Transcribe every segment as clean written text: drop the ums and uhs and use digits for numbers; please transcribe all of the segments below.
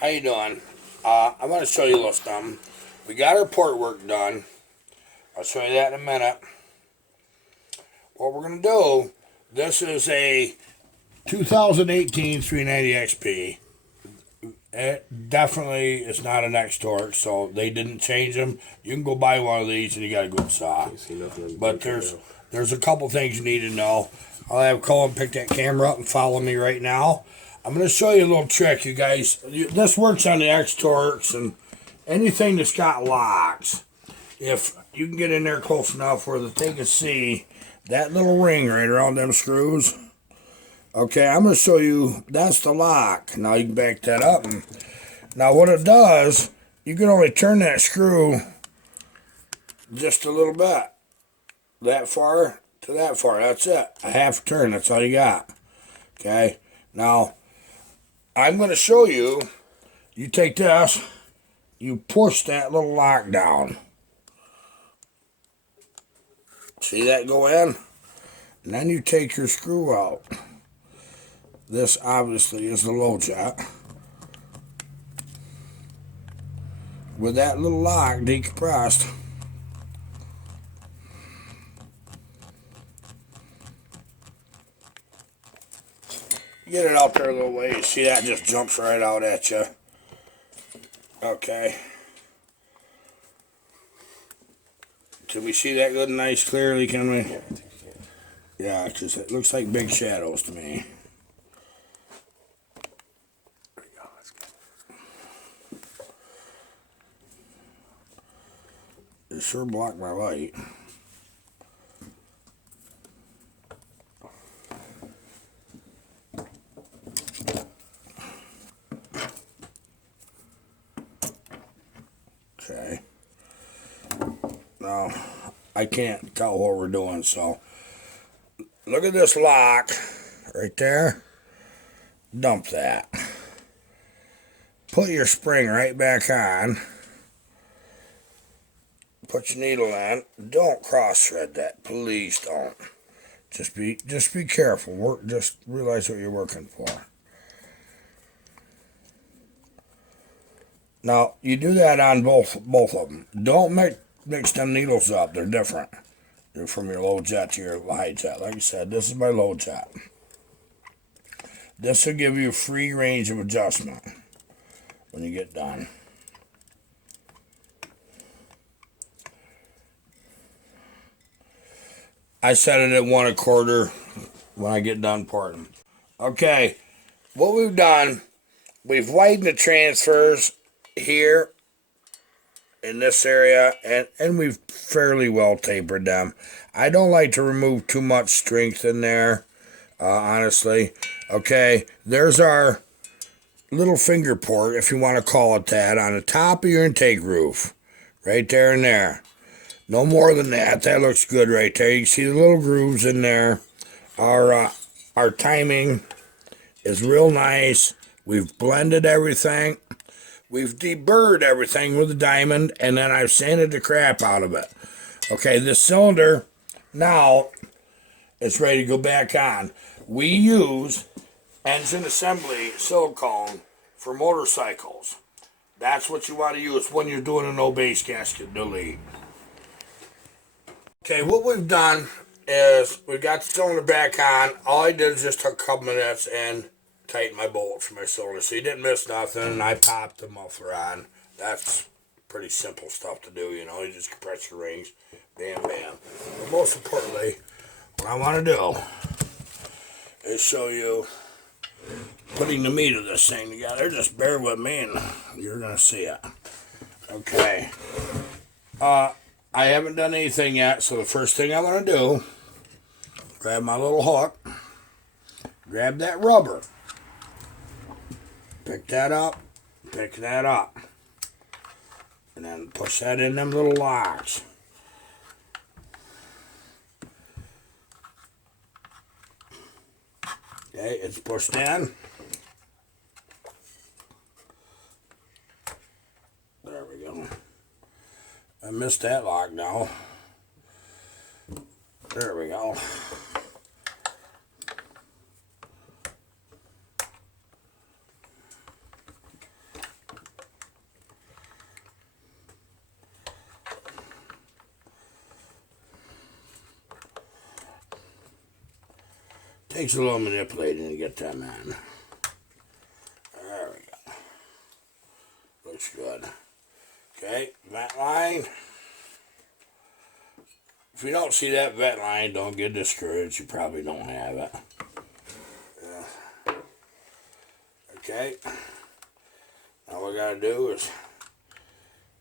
How you doing? I want to show you a little something. We got our port work done. I'll show you that in a minute. What we're going to do, this is a 2018 390 XP. It definitely is not an X-Torque, so they didn't change them. You can go buy one of these and you got a good saw. But there's a couple things you need to know. I'll have Colin pick that camera up and follow me right now. I'm going to show you a little trick, you guys. This works on the X-Torques and anything that's got locks. If you can get in there close enough where they can see that little ring right around them screws. Okay, I'm going to show you, that's the lock. Now you can back that up. And now what it does, you can only turn that screw just a little bit. That far to that far, that's it. A half turn, that's all you got. Okay, now I'm going to show you, you take this, you push that little lock down. See that go in? And then you take your screw out. This obviously is the low jack. With that little lock decompressed, get it out there a little way. You see that just jumps right out at you. Okay. Can we see that good and nice clearly, can we? Yeah, because it looks like big shadows to me. It sure blocked my light. Okay. Now, I can't tell what we're doing, so look at this lock right there. Dump that. Put your spring right back on. Put your needle in. Don't cross thread that. Please don't. Just be careful. Just realize what you're working for. Now you do that on both of them. Don't mix them needles up. They're different. They're from your low jet to your high jet. Like I said, this is my low jet. This will give you free range of adjustment when you get done. I set it at 1 1/4 when I get done porting. Okay, what we've done, we've widened the transfers here in this area, and we've fairly well tapered them. I don't like to remove too much strength in there, honestly. Okay, there's our little finger port, if you want to call it that, on the top of your intake roof. Right there and there. No more than that. That looks good right there. You can see the little grooves in there. Our timing is real nice. We've blended everything. We've deburred everything with a diamond, and then I've sanded the crap out of it. Okay, this cylinder now is ready to go back on. We use engine assembly silicone for motorcycles. That's what you want to use when you're doing a no base gasket delete. Okay, what we've done is we got the cylinder back on. All I did is just took a couple minutes and tightened my bolt for my cylinder, so you didn't miss nothing. And I popped the muffler on. That's pretty simple stuff to do, you know. You just compress your rings, bam, bam. But most importantly, what I want to do is show you putting the meat of this thing together. Just bear with me and you're going to see it. Okay. I haven't done anything yet, so the first thing I want to do, grab my little hook, grab that rubber, pick that up, and then push that in them little locks. Okay, it's pushed in. There we go. I missed that lock now. There we go. Takes a little manipulating to get them in. There we go. Looks good. Okay, vent line. If you don't see that vent line, don't get discouraged. You probably don't have it. Okay. Now what I gotta do is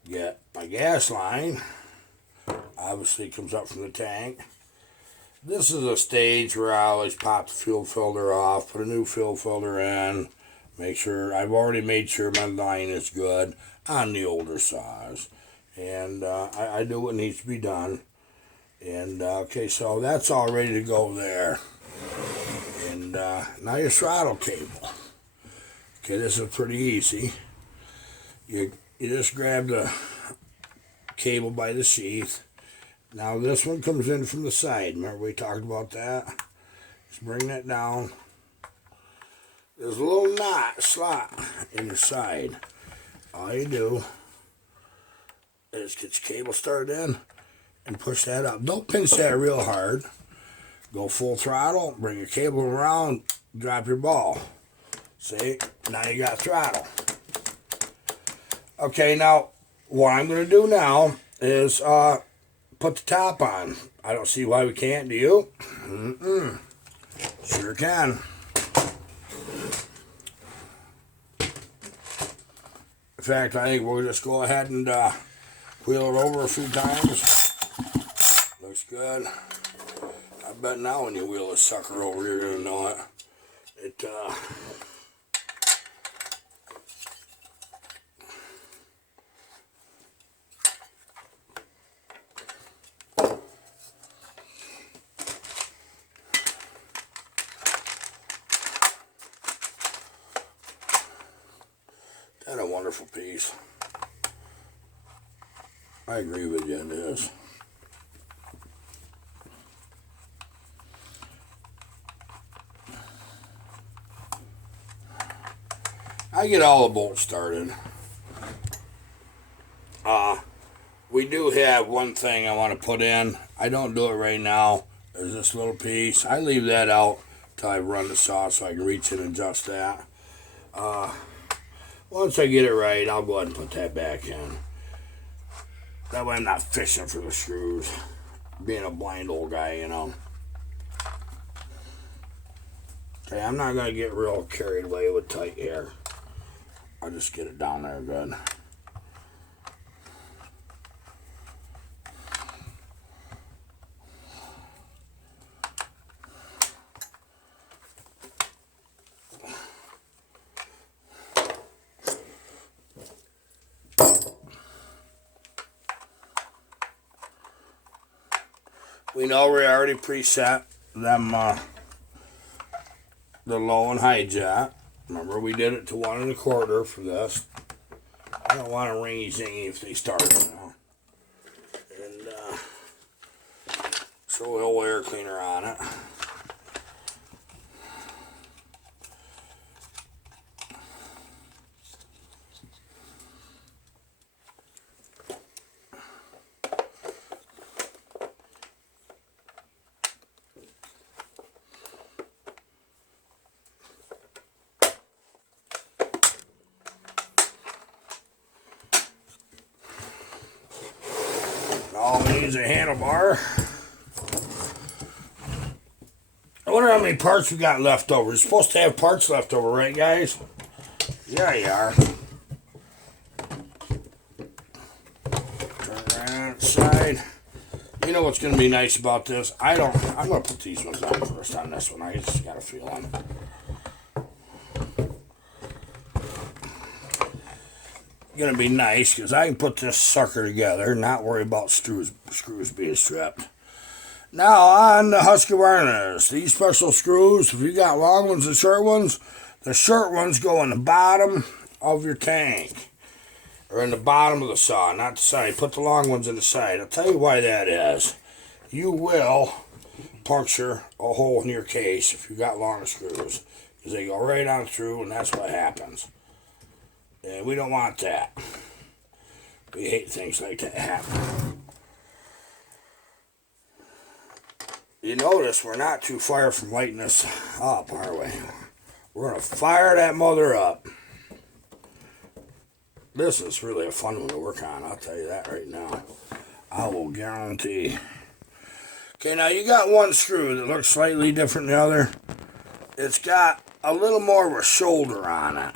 get my gas line. Obviously comes up from the tank. This is a stage where I always pop the fuel filter off, put a new fuel filter in, make sure, I've already made sure my line is good on the older saws. And I do what needs to be done. And okay, so that's all ready to go there. And now your throttle cable. Okay, this is pretty easy. You just grab the cable by the sheath. Now this one comes in from the side. Remember we talked about that? Just bring that down. There's a little slot in the side. All you do is get your cable started in and push that up. Don't pinch that real hard. Go full throttle, bring your cable around, drop your ball. See, now you got throttle. Okay, now what I'm going to do now is put the top on. I don't see why we can't, do you? Sure can. In fact, I think we'll just go ahead and wheel it over a few times. Looks good. I bet now when you wheel this sucker over, you're going to know it. And a wonderful piece. I agree with you, it is. I get all the bolts started. We do have one thing I want to put in. I don't do it right now. There's this little piece. I leave that out till I run the saw so I can reach in and adjust that. Once I get it right, I'll go ahead and put that back in. That way I'm not fishing for the screws. Being a blind old guy, you know. Okay, I'm not going to get real carried away with tight hair. I'll just get it down there good. We know we already preset them, the low and high jet. Remember, we did it to 1 1/4 for this. I don't want a ringy zingy if they start, you know. And throw a little air cleaner on it. All we need is a handlebar. I wonder how many parts we got left over. We're supposed to have parts left over, right, guys? Yeah, you are. Turn it right on its side. You know what's going to be nice about this? I'm going to put these ones on first on this one. I just got a feeling. Going to be nice because I can put this sucker together, not worry about screws being stripped. Now on the Husqvarna, these special screws, if you got long ones and short ones, the short ones go in the bottom of your tank, or in the bottom of the saw, not the side. Put the long ones in the side. I'll tell you why that is. You will puncture a hole in your case if you got long screws, because they go right on through, and that's what happens. And we don't want that. We hate things like that happen. you notice we're not too far from lighting this up, are we? We're going to fire that mother up. This is really a fun one to work on, I'll tell you that right now. I will guarantee. Okay, now you got one screw that looks slightly different than the other. It's got a little more of a shoulder on it.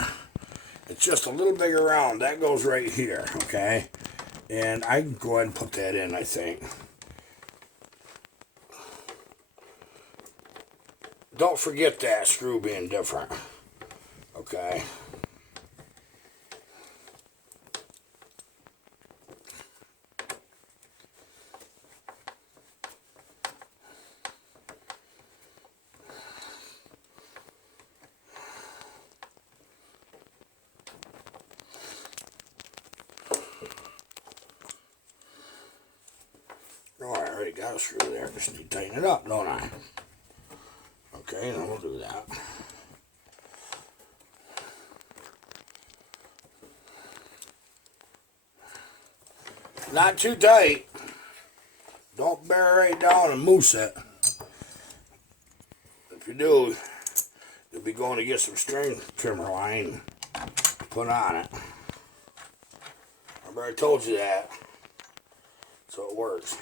It's just a little bigger round. That goes right here, okay? And I can go ahead and put that in, I think. Don't forget that screw being different, okay? Oh, I already got a screw there. Just need to tighten it up, don't I? Okay, then we'll do that. Not too tight. Don't bear right down and moose it. If you do, you'll be going to get some string trimmer line to put on it. Remember I told you that. So it works.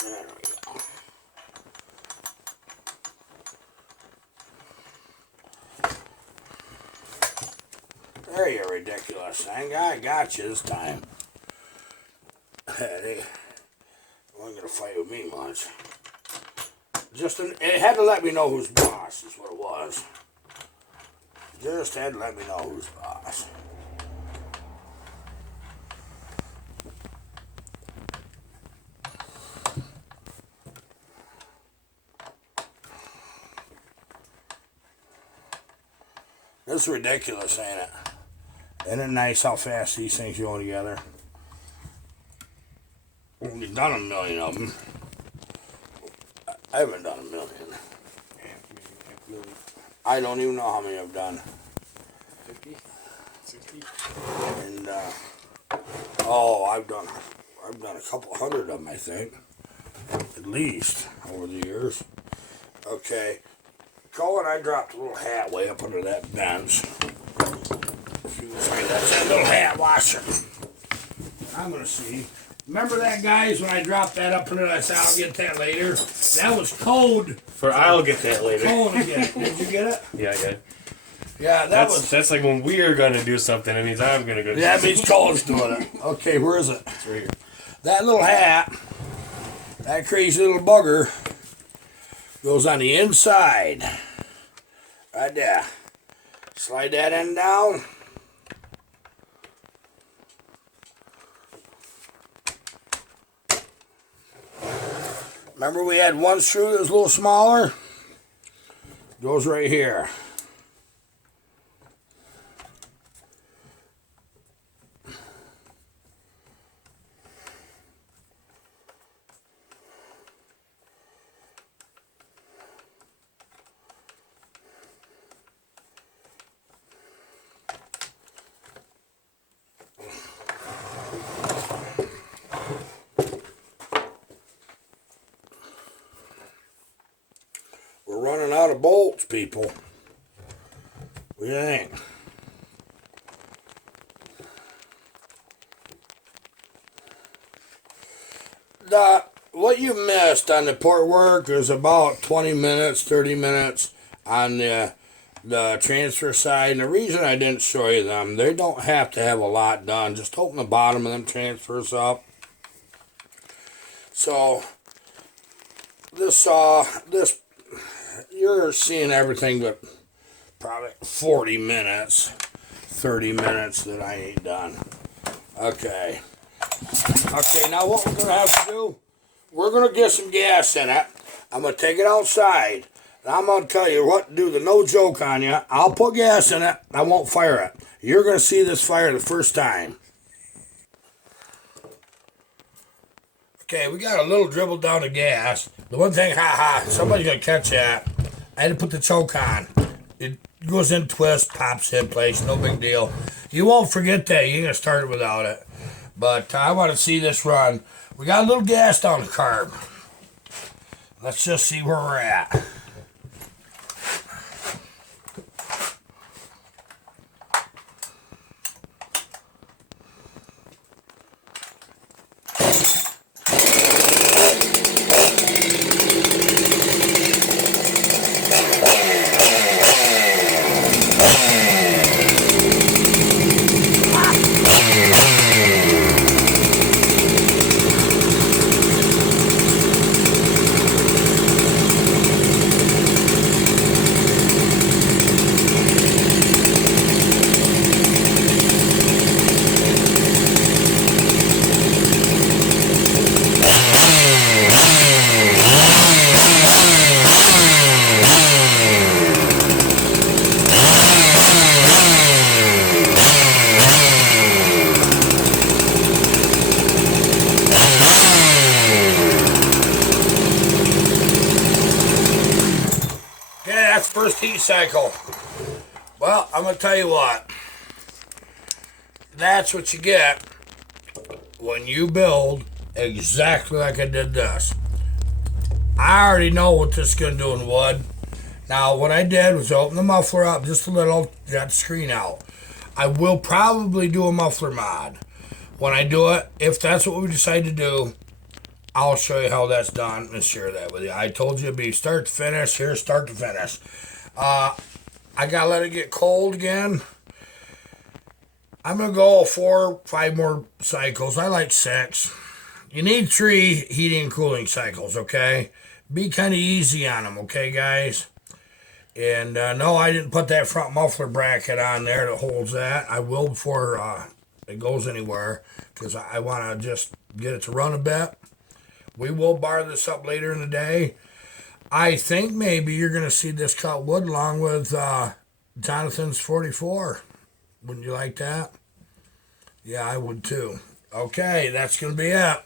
There we go. There you ridiculous thing. I got you this time. They weren't going to fight with me much. It had to let me know who's boss, is what it was. Just had to let me know who's boss. It's ridiculous, ain't it? Isn't it nice how fast these things go together? We've done a million of them. I haven't done a million. I don't even know how many I've done. 50? 60? And, oh, I've done a couple hundred of them, I think. At least, over the years. Okay. Colin, I dropped a little hat way up under that bench. That's that little hat washer. I'm going to see. Remember that, guys, when I dropped that up under that? I'll get that later. That was code. For I'll get that later. Code again. Did you get it? Yeah, I did. Yeah, That's like when we're going to do something, it means I'm going to go do that something. means Colin's doing it. Okay, where is it? It's right here. That little hat, that crazy little bugger, goes on the inside. Right there. Slide that end down. Remember we had one screw that was a little smaller? Goes right here. We're running out of bolts, people. What do you think? What you missed on the port work is about 20 minutes, 30 minutes on the transfer side. And the reason I didn't show you them, they don't have to have a lot done. Just open the bottom of them transfers up. So, this saw, you're seeing everything but probably 40 minutes, 30 minutes that I ain't done. Okay. Okay, now what we're going to have to do, we're going to get some gas in it. I'm going to take it outside. And I'm going to tell you what to do, the no joke on you. I'll put gas in it. I won't fire it. You're going to see this fire the first time. Okay, we got a little dribble down of gas. The one thing, somebody's going to catch that. I had to put the choke on. goes in, twist, pops in place, no big deal. You won't forget that. You ain't gonna start it without it. But I want to see this run. We got a little gas down the carb. Let's just see where we're at. That's first heat cycle. Well, I'm going to tell you what. That's what you get when you build exactly like I did this. I already know what this is going to do in wood. Now, what I did was open the muffler up just a little, got the screen out. I will probably do a muffler mod. When I do it, if that's what we decide to do, I'll show you how that's done and share that with you. I told you it'd be start to finish. Here's start to finish. I gotta let it get cold again. I'm gonna go 4 or 5 more cycles. I like 6. You need 3 heating and cooling cycles, okay? Be kind of easy on them, okay, guys? And no, I didn't put that front muffler bracket on there that holds that. I will before it goes anywhere because I want to just get it to run a bit. We will bar this up later in the day. I think maybe you're going to see this cut wood along with Jonathan's 44. Wouldn't you like that? Yeah, I would too. Okay, that's going to be it.